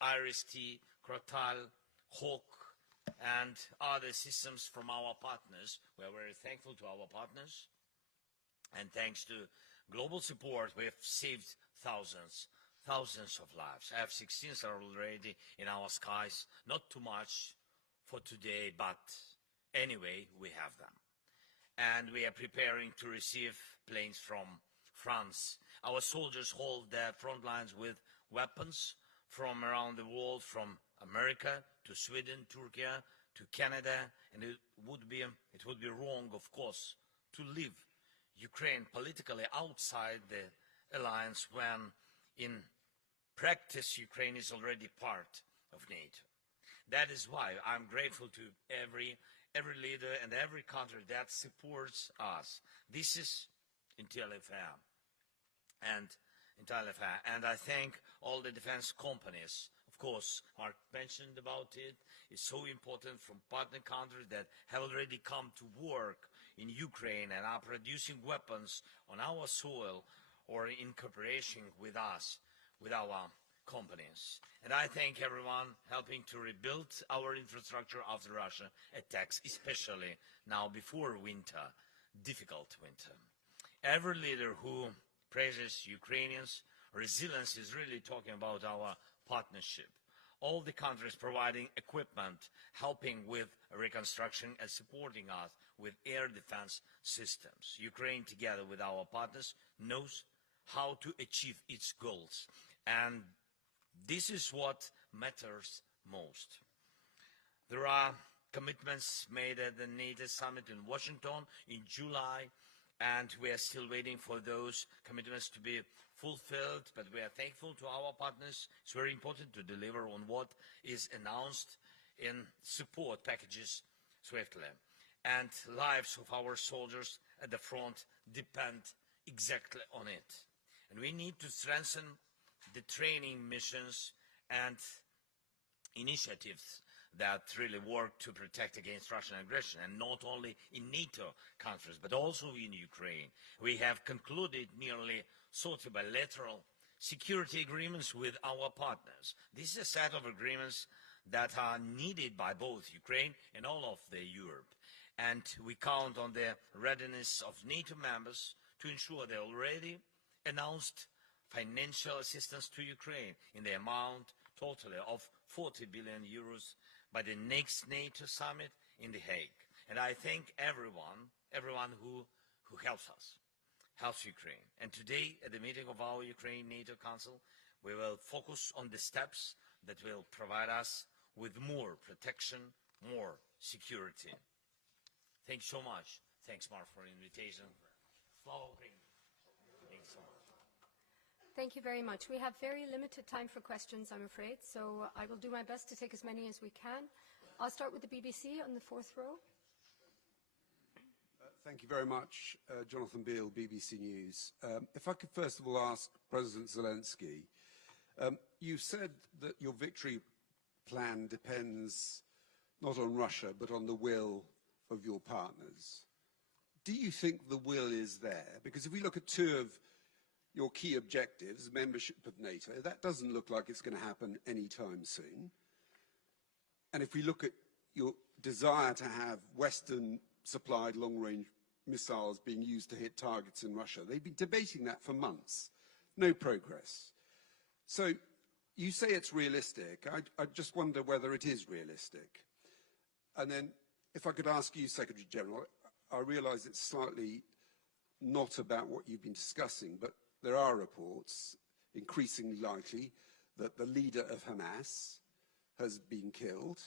IRIS-T, Crotal, Hawk, and other systems from our partners. We are very thankful to our partners. And thanks to global support, we have saved thousands of lives. F-16s are already in our skies. Not too much for today, but anyway, we have them. And we are preparing to receive planes from France. Our soldiers hold their front lines with weapons from around the world, from America to Sweden, Turkey, to Canada, and it would be wrong, of course, to leave Ukraine politically outside the alliance when, in practice, Ukraine is already part of NATO. That is why I'm grateful to every leader and every country that supports us. This is entirely fair. And I thank all the defense companies. Of course, Mark mentioned about it. It's so important from partner countries that have already come to work in Ukraine and are producing weapons on our soil or in cooperation with us, with our companies. And I thank everyone helping to rebuild our infrastructure after Russia attacks, especially now before winter, difficult winter. Every leader who praises Ukrainians' resilience is really talking about our partnership. All the countries providing equipment, helping with reconstruction and supporting us with air defense systems. Ukraine, together with our partners, knows how to achieve its goals. And this is what matters most. There are commitments made at the NATO summit in Washington in July, and we are still waiting for those commitments to be fulfilled, but we are thankful to our partners. It's very important to deliver on what is announced in support packages swiftly. And lives of our soldiers at the front depend exactly on it. And we need to strengthen the training missions and initiatives that really work to protect against Russian aggression, and not only in NATO countries, but also in Ukraine. We have concluded nearly 30 bilateral security agreements with our partners. This is a set of agreements that are needed by both Ukraine and all of Europe. And we count on the readiness of NATO members to ensure the already announced financial assistance to Ukraine in the amount totally of 40 billion euros by the next NATO summit in The Hague. And I thank everyone who helps us, helps Ukraine. And today, at the meeting of our Ukraine NATO Council, we will focus on the steps that will provide us with more protection, more security. Thanks so much. Thanks, Mark, for the invitation. Thanks so much. Thank you very much. We have very limited time for questions, I'm afraid, so I will do my best to take as many as we can. I'll start with the BBC on the fourth row. Thank you very much, Jonathan Beale, BBC News. If I could first of all ask President Zelensky, you said that your victory plan depends not on Russia, but on the will of your partners. Do you think the will is there? Because if we look at two of your key objectives, membership of NATO, that doesn't look like it's going to happen anytime soon. And if we look at your desire to have Western-supplied long-range missiles being used to hit targets in Russia, they've been debating that for months. No progress. So you say it's realistic. I just wonder whether it is realistic. And then if I could ask you, Secretary General, I realise it's slightly not about what you've been discussing, but there are reports, increasingly likely, that the leader of Hamas has been killed.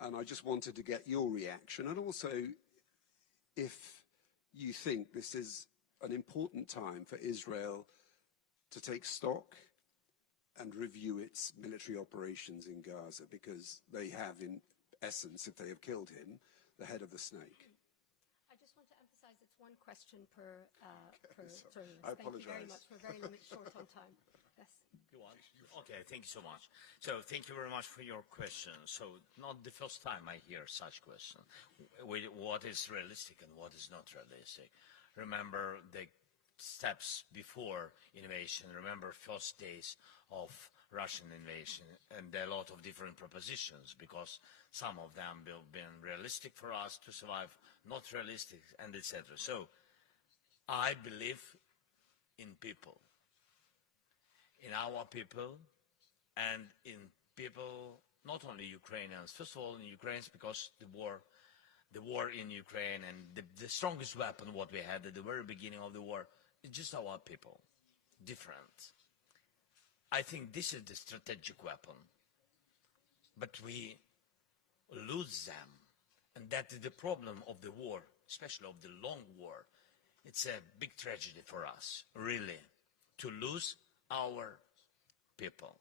And I just wanted to get your reaction. And also, if you think this is an important time for Israel to take stock and review its military operations in Gaza, because they have, in essence, if they have killed him, the head of the snake. I just want to emphasize it's one question per journalist. I apologize. Thank you very much. We're very short on time. Yes. You want? Okay, thank you so much. So thank you very much for your question. So not the first time I hear such question. What is realistic and what is not realistic? Remember the steps before invasion. Remember first days of Russian invasion, and there are a lot of different propositions, because some of them will be realistic for us to survive, not realistic, and etc. So I believe in people, in our people, and in people, not only Ukrainians, first of all in Ukrainians, because the war in Ukraine, and the strongest weapon what we had at the very beginning of the war is just our people, different. I think this is the strategic weapon, but we lose them, and that is the problem of the war, especially of the long war. It's a big tragedy for us, really, to lose our people.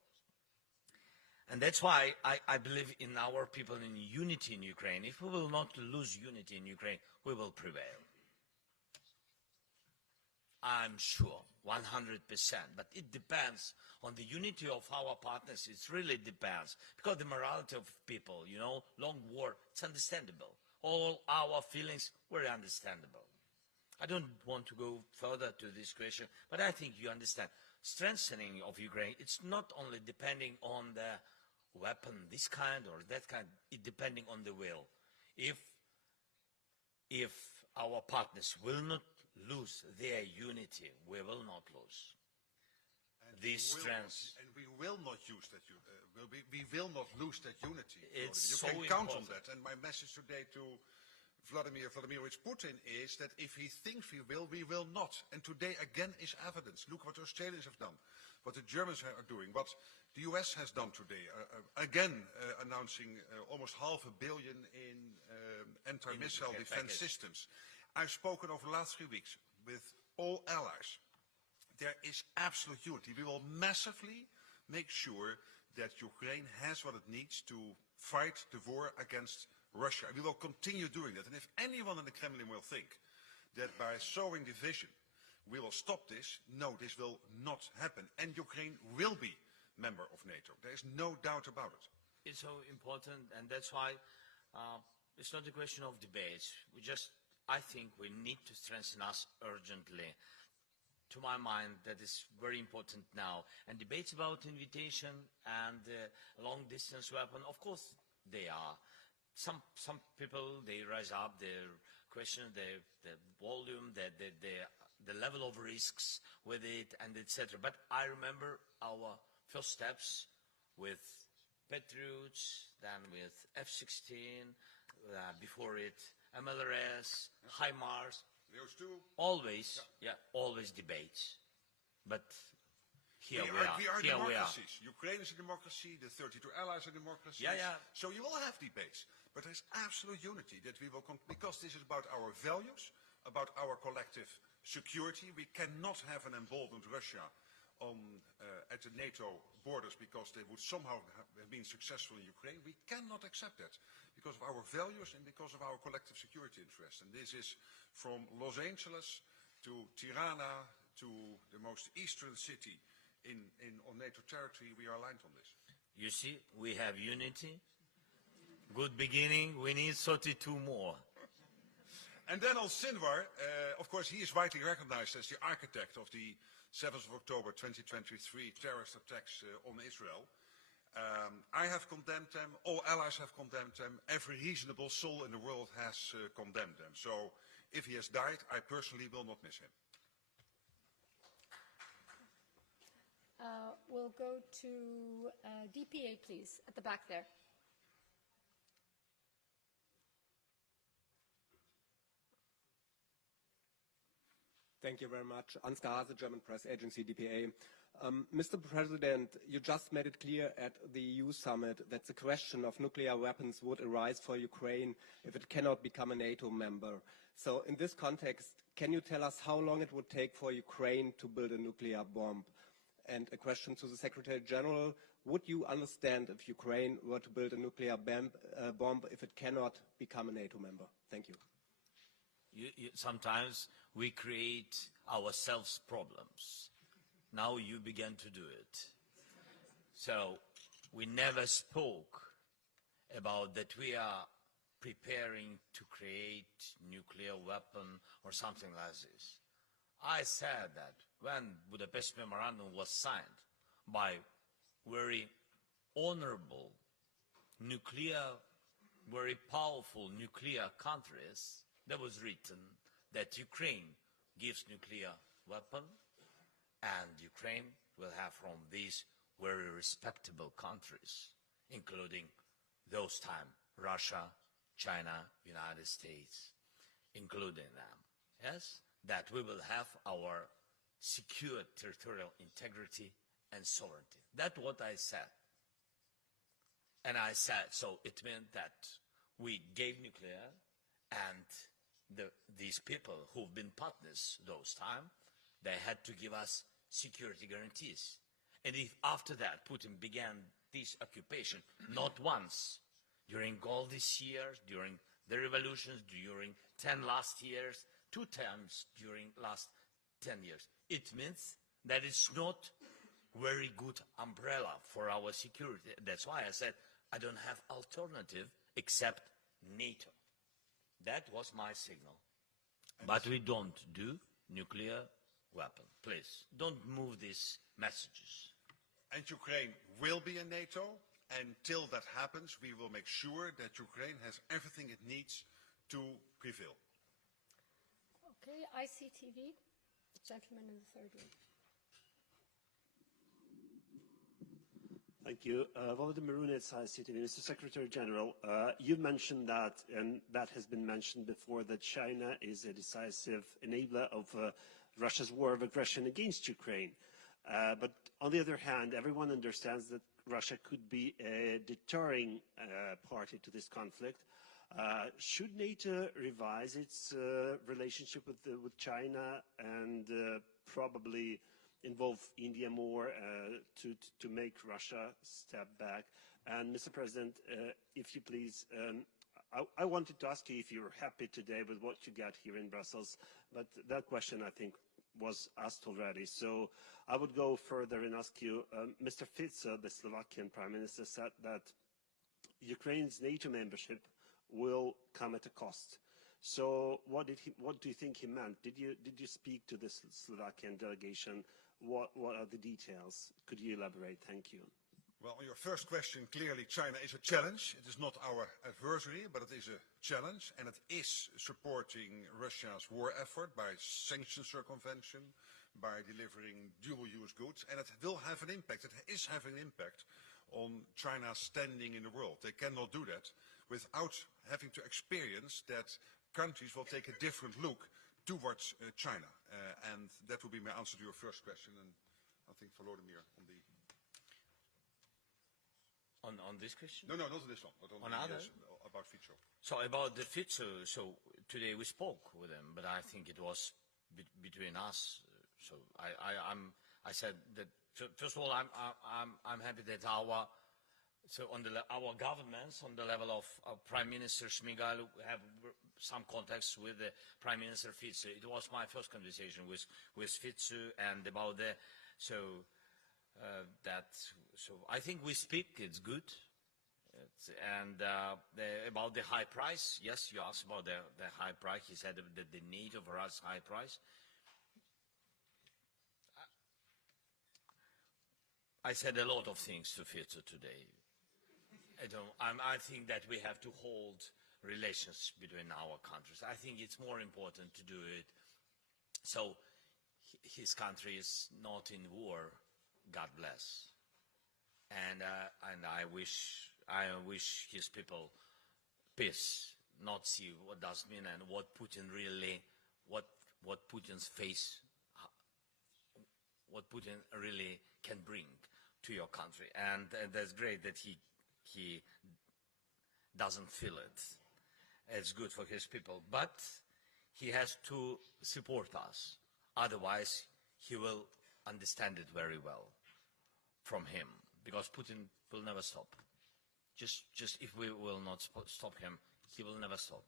And that's why I believe in our people, in unity in Ukraine. If we will not lose unity in Ukraine, we will prevail. I'm sure, 100%, but it depends on the unity of our partners. It really depends, because the morality of people, you know, long war, it's understandable. All our feelings were understandable. I don't want to go further to this question, but I think you understand. Strengthening of Ukraine, it's not only depending on the weapon, this kind or that kind, it's depending on the will. If our partners will not lose their unity, we will not lose. And This strength. And we will not use that. We will not lose that unity. It's you so can count on important. that. And my message today to Vladimir Vladimirovich Putin is that if he thinks we will not. And today again is evidence. Look what the Australians have done, what the Germans are doing, what the US has done today. Again, announcing almost $500 million in anti-missile defense systems. I've spoken over the last 3 weeks with all allies. There is absolute unity. We will massively make sure that Ukraine has what it needs to fight the war against Russia. We will continue doing that. And if anyone in the Kremlin will think that by sowing division we will stop this, no, this will not happen. And Ukraine will be member of NATO. There is no doubt about it. It's so important, and that's why it's not a question of debates. I think we need to strengthen us urgently. To my mind, that is very important now. And debates about invitation and long-distance weapon, of course, they are. Some people, they rise up, they question the volume, the level of risks with it, and etc. But I remember our first steps with Patriots, then with F-16, before it, MLRS, HIMARS. Those two. Always, always debates. But here we are. Democracies. Ukraine is a democracy, the 32 allies are democracies. So you will have debates. But there's absolute unity that we will, because this is about our values, about our collective security. We cannot have an emboldened Russia at the NATO borders because they would somehow have been successful in Ukraine. We cannot accept that because of our values and because of our collective security interests. And this is from Los Angeles to Tirana to the most eastern city on NATO territory. We are aligned on this. You see, we have unity. Good beginning. We need 32 more. And then on Sinwar, of course, he is widely recognized as the architect of the 7th of October 2023 terrorist attacks on Israel. I have condemned them. All allies have condemned them. Every reasonable soul in the world has condemned them. So if he has died, I personally will not miss him. We'll go to DPA, please, at the back there. Thank you very much. Ansgar Hase, German press agency, DPA. Mr. President, you just made it clear at the EU summit that the question of nuclear weapons would arise for Ukraine if it cannot become a NATO member. So in this context, can you tell us how long it would take for Ukraine to build a nuclear bomb? And a question to the Secretary General, would you understand if Ukraine were to build a nuclear bomb if it cannot become a NATO member? Thank you. Sometimes we create ourselves problems. Now you began to do it. So we never spoke about that we are preparing to create nuclear weapon or something like this. I said that when Budapest Memorandum was signed by very honorable very powerful nuclear countries, there was written that Ukraine gives nuclear weapon and Ukraine will have from these very respectable countries, including those time Russia, China, United States, including them, yes, that we will have our secure territorial integrity and sovereignty. That's what I said. And I said, so it meant that we gave nuclear and these people who've been partners those time, they had to give us security guarantees. And if after that Putin began this occupation, not once, during all these years, during the revolutions, during 10 last years, 2 times during last 10 years, it means that it's not very good umbrella for our security. That's why I said I don't have alternative except NATO. That was my signal. But we don't do nuclear weapon. Please, don't move these messages. And Ukraine will be in NATO. Until that happens, we will make sure that Ukraine has everything it needs to prevail. Okay, ICTV, gentleman in the third row. Thank you. Volodymyr Zelenski, Mr. Secretary General, you mentioned that, and that has been mentioned before, that China is a decisive enabler of Russia's war of aggression against Ukraine. But on the other hand, everyone understands that Russia could be a deterring party to this conflict. Should NATO revise its relationship with China and probably involve India more to make Russia step back? And Mr. President, if you please, I wanted to ask you if you're happy today with what you got here in Brussels, but that question I think was asked already. So I would go further and ask you, Mr. Fico, the Slovakian Prime Minister, said that Ukraine's NATO membership will come at a cost. So what do you think he meant? Did you speak to the Slovakian delegation? What are the details? Could you elaborate? Thank you. Well, on your first question, clearly China is a challenge. It is not our adversary, but it is a challenge, and it is supporting Russia's war effort by sanctions circumvention, by delivering dual-use goods, and it will have an impact. It is having an impact on China's standing in the world. They cannot do that without having to experience that countries will take a different look towards China. And that will be my answer to your first question, and I think Volodymyr on the... On this question? No, not on this one. But on the, other? yes, about Fico. So about the Fico, so today we spoke with him, but I think it was between us. So I said that first of all, I'm happy that our governments on the level of Prime Minister Shmyhal have some contacts with the Prime Minister Fico. It was my first conversation with Fico and about the so I think we speak. It's good. About the high price, yes, you asked about the high price. He said that the need of us high price. I said a lot of things to Fico today. I think that we have to hold relations between our countries. I think it's more important to do it. So his country is not in war. God bless. And I wish his people peace, not see what does mean and what Putin really, what Putin's face, what Putin really can bring to your country. And that's great that he doesn't feel it. It's good for his people, but he has to support us. Otherwise, he will understand it very well from him, because Putin will never stop. Just if we will not stop him, he will never stop.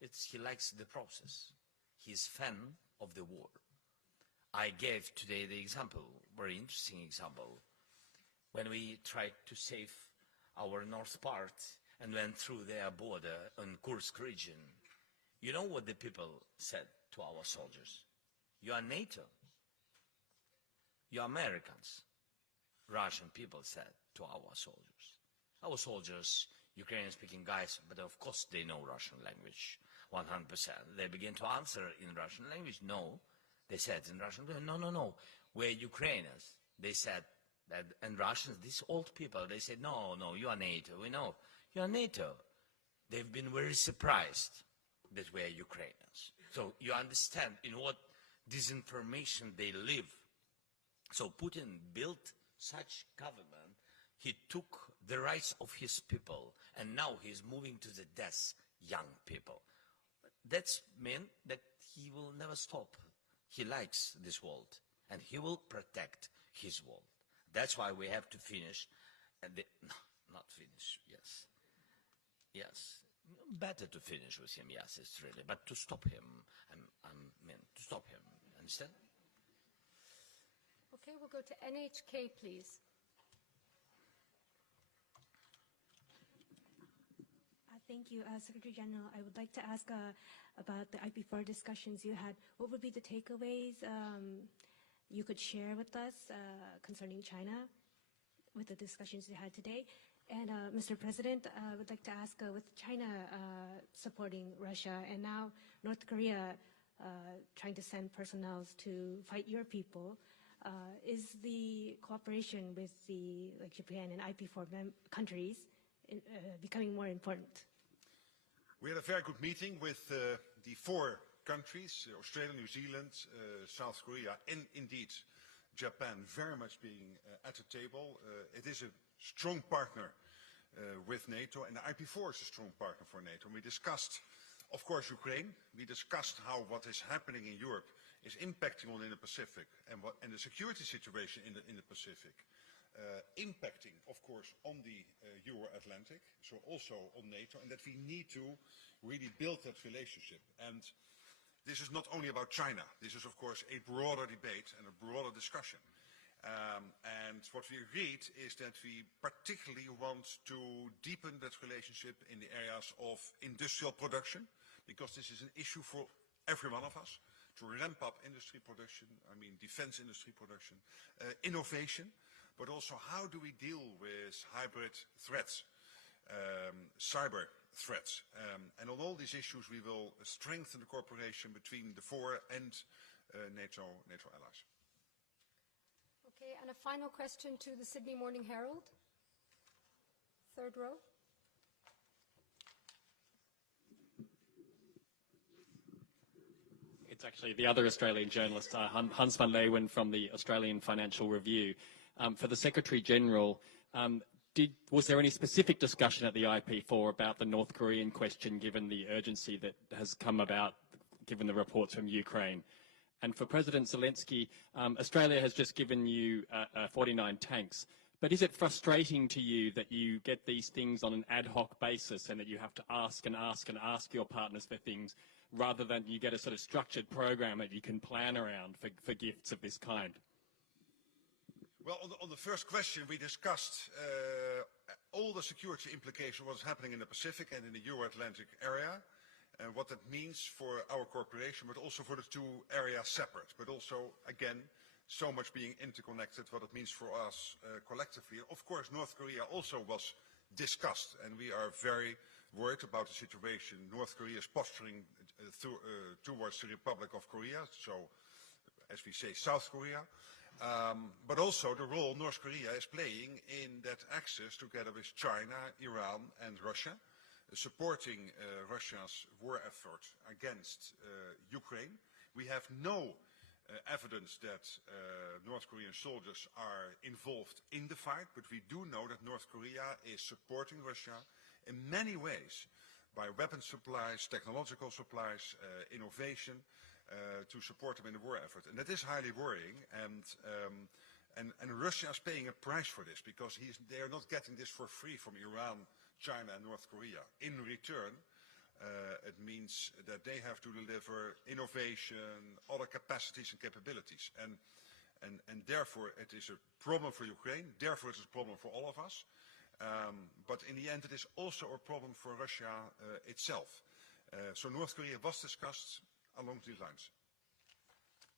He likes the process. He's fan of the war. I gave today the example, very interesting example, when we tried to save our north part and went through their border in Kursk region. You know what the people said to our soldiers? You are NATO. You are Americans. Russian people said to our soldiers. Our soldiers, Ukrainian-speaking guys, but of course they know Russian language, 100%. They begin to answer in Russian language. No, they said in Russian, no, we're Ukrainians. They said that, and Russians, these old people, they said, no, you are NATO. We know, you are NATO. They've been very surprised that we're Ukrainians. So you understand in what disinformation they live. So Putin built such government, he took the rights of his people, and now he's moving to the death young people. That's mean that he will never stop. He likes this world, and he will protect his world. That's why we have to finish, and no, not finish, yes, better to finish with him, yes, it's really, but to stop him, to stop him, understand? Okay, we'll go to NHK, please. Thank you, Secretary General. I would like to ask about the IP4 discussions you had. What would be the takeaways you could share with us concerning China with the discussions you had today? And Mr. President, I would like to ask, with China supporting Russia and now North Korea trying to send personnel to fight your people, is the cooperation with the Japan and IP4 countries becoming more important? We had a very good meeting with the 4 countries, Australia, New Zealand, South Korea, and indeed Japan, very much being at the table. It is a strong partner with NATO, and the IP4 is a strong partner for NATO. And we discussed, of course, Ukraine. We discussed how what is happening in Europe is impacting on in the Pacific, and the security situation in the Pacific. Impacting, of course, on the Euro-Atlantic, so also on NATO, and that we need to really build that relationship. And this is not only about China. This is, of course, a broader debate and a broader discussion. And what we agreed is that we particularly want to deepen that relationship in the areas of industrial production, because this is an issue for every one of us, to ramp up industry production, defense industry production, innovation, but also how do we deal with hybrid threats, cyber threats. And on all these issues we will strengthen the cooperation between the 4 and NATO allies. Okay, and a final question to the Sydney Morning Herald. 3rd row. It's actually the other Australian journalist, Hans van Leeuwen from the Australian Financial Review. For the Secretary General, was there any specific discussion at the IP4 about the North Korean question, given the urgency that has come about, given the reports from Ukraine? And for President Zelensky, Australia has just given you 49 tanks. But is it frustrating to you that you get these things on an ad hoc basis and that you have to ask and ask and ask your partners for things, rather than you get a sort of structured program that you can plan around for gifts of this kind? Well, on the first question, we discussed all the security implications, what's happening in the Pacific and in the Euro-Atlantic area, and what that means for our cooperation, but also for the 2 areas separate, but also, again, so much being interconnected, what it means for us collectively. Of course, North Korea also was discussed, and we are very worried about the situation. North Korea is posturing towards the Republic of Korea, so as we say, South Korea. But also the role North Korea is playing in that axis together with China, Iran and Russia, supporting Russia's war effort against Ukraine. We have no evidence that North Korean soldiers are involved in the fight, but we do know that North Korea is supporting Russia in many ways by weapon supplies, technological supplies, innovation, to support them in the war effort. And that is highly worrying, and Russia is paying a price for this, because they are not getting this for free from Iran, China and North Korea. In return, it means that they have to deliver innovation, other capacities and capabilities. And therefore it is a problem for Ukraine, therefore it is a problem for all of us. But in the end it is also a problem for Russia itself. So North Korea was discussed along these lines.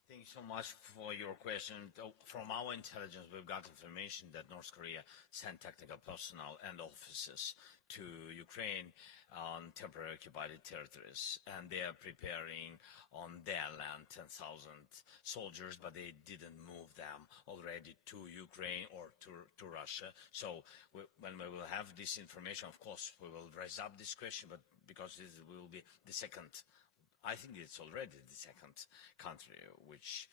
Thank you so much for your question. From our intelligence, we've got information that North Korea sent technical personnel and officers to Ukraine on temporarily occupied territories, and they are preparing on their land 10,000 soldiers, but they didn't move them already to Ukraine or to Russia. So when we will have this information, of course, we will raise up this question, but because this will be the second, I think it's already the second country which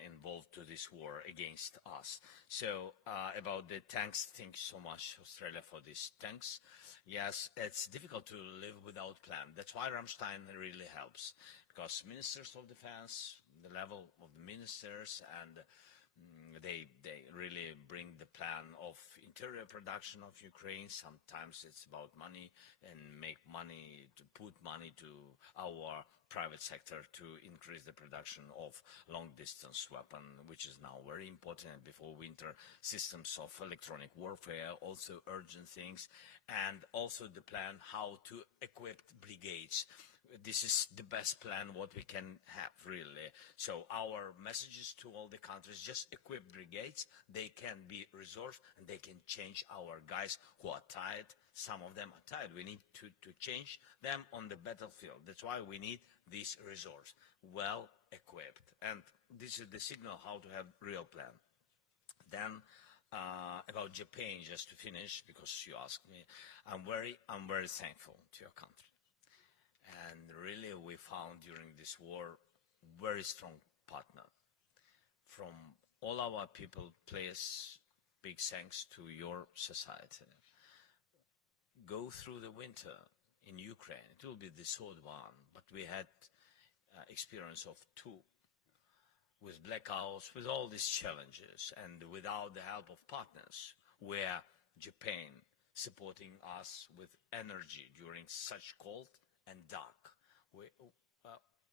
involved to this war against us. So about the tanks, thank you so much, Australia, for these tanks. Yes, it's difficult to live without plan. That's why Ramstein really helps, because ministers of defense, the level of the ministers, and they really bring the plan of interior production of Ukraine. Sometimes it's about money and make money, to put money to our private sector to increase the production of long-distance weapon, which is now very important before winter, systems of electronic warfare, also urgent things, and also the plan how to equip brigades. This is the best plan what we can have, really. So our messages to all the countries, just equip brigades. They can be resourced, and they can change our guys who are tired. Some of them are tired. We need to change them on the battlefield. That's why we need this resource, well equipped. And this is the signal how to have real plan. Then about Japan, just to finish, because you asked me, I'm very thankful to your country. And really, we found during this war very strong partner. From all our people, please, big thanks to your society. Go through the winter in Ukraine. It will be the third one, but we had experience of two, with blackouts, with all these challenges, and without the help of partners, where Japan supporting us with energy during such cold and dark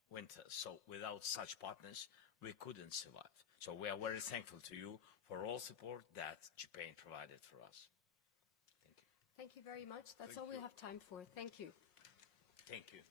winter. So without such partners, we couldn't survive. So we are very thankful to you for all support that Japan provided for us. Thank you. Thank you very much. That's all we have time for. Thank you. Thank you.